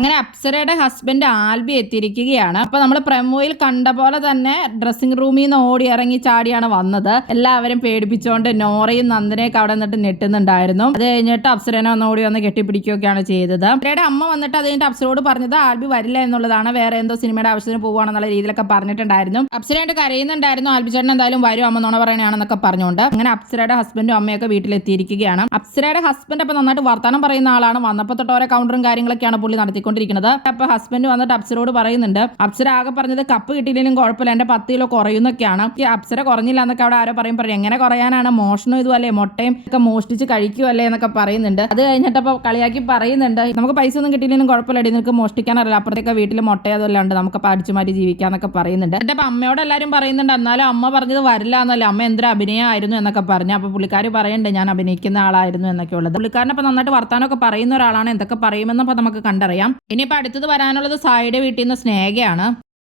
അങ്ങനെ അപ്സരയുടെ ഹസ്ബൻഡ് ആൽബി എത്തിയിരിക്കുകയാണ്. അപ്പൊ നമ്മൾ പ്രമോയിൽ കണ്ട പോലെ തന്നെ ഡ്രസ്സിംഗ് റൂമിൽ നിന്ന് ഓടി ഇറങ്ങി ചാടിയാണ് വന്നത്. എല്ലാവരും പേടിപ്പിച്ചുകൊണ്ട് നോറയും നന്ദനെയൊക്കെ അവിടെ നിന്നിട്ട് ഞെട്ടുന്നുണ്ടായിരുന്നു. അത് കഴിഞ്ഞിട്ട് അപ്സരനെ ഓടി വന്ന് കെട്ടിപ്പിടിക്കുകയൊക്കെയാണ് ചെയ്തത്. അപ്സരയുടെ അമ്മ വന്നിട്ട് അത് കഴിഞ്ഞിട്ട് അപ്സരയോട് പറഞ്ഞത് ആൽബി വരില്ല എന്നുള്ളതാണ്, വേറെ എന്തോ സിനിമയുടെ ആവശ്യത്തിന് പോവുകയാണെന്നുള്ള രീതിയിലൊക്കെ പറഞ്ഞിട്ടുണ്ടായിരുന്നു. അപ്സരയായിട്ട് കരയുന്നുണ്ടായിരുന്നു. ആൽബി ചേട്ടൻ എന്തായാലും വരും, അമ്മ നുണ പറയണയാണെന്നൊക്കെ പറഞ്ഞുകൊണ്ട്. അങ്ങനെ അപ്സരയുടെ ഹസ്ബൻഡും അമ്മയൊക്കെ വീട്ടിലെത്തിയിരിക്കുകയാണ്. അപ്സരയുടെ ഹസ്ബൻഡ് അപ്പൊ നന്നായിട്ട് വർത്താനം പറയുന്ന ആളാണ്. വന്നപ്പോൾ തൊട്ട് ഓരോ കൗണ്ടറും കാര്യങ്ങളൊക്കെയാണ് പുള്ളി നടത്തിക്കൊണ്ടിരിക്കുന്നത്. അപ്പൊ ഹസ്ബൻഡ് വന്നിട്ട് അപ്സരയോട് പറയുന്നുണ്ട്, അപ്സര ആകെ പറഞ്ഞത് കപ്പ് കിട്ടിയില്ലെങ്കിലും കുഴപ്പമില്ല, എന്റെ 10 കിലോ കുറയുന്നൊക്കെയാണ്. അപ്സര കുറഞ്ഞില്ല എന്നൊക്കെ അവിടെ ആരോ പറയും. എങ്ങനെ കുറയാനാണ്, മോഷണം ഇതുമല്ലേ, മുട്ടയും ഒക്കെ മോഷ്ടിച്ച് കഴിക്കുമല്ലേ എന്നൊക്കെ പറയുന്നുണ്ട്. അത് കഴിഞ്ഞിട്ടപ്പോൾ കളിയാക്കി പറയുന്നുണ്ട്, നമുക്ക് പൈസ ഒന്നും കിട്ടിയില്ലെങ്കിലും കുഴപ്പമില്ല, നിനക്ക് മോഷ്ടിക്കാനറിയില്ല, അപ്പുറത്തേക്ക് വീട്ടിൽ മുട്ടയതെല്ലാം ഉണ്ട്, നമുക്ക് അടിച്ചു മാറ്റി ജീവിക്കാന്നൊക്കെ പറയുന്നുണ്ട്. എന്റെ അപ്പൊ അമ്മയോട് എല്ലാവരും പറയുന്നുണ്ട്, എന്നാലും അമ്മ പറഞ്ഞത് വരില്ല എന്നല്ലേ, അമ്മ എന്തൊരു അഭിനയമായിരുന്നു എന്നൊക്കെ പറഞ്ഞു. അപ്പൊ പുള്ളിക്കാർ പറയുന്നുണ്ട്, ഞാൻ അഭിനയിക്കുന്ന ആളായിരുന്നു എന്നൊക്കെ ഉള്ളത്. പുള്ളിക്കാരനപ്പൊ നന്നായിട്ട് വർത്താനമൊക്കെ പറയുന്ന ഒരാളാണ്. എന്തൊക്കെ പറയുമെന്നപ്പോൾ നമുക്ക് കണ്ടറിയാം. ഇനിയിപ്പോൾ അടുത്തത് വരാനുള്ളത് സായിയുടെ വീട്ടിൽ നിന്ന് സ്നേഹയാണ്.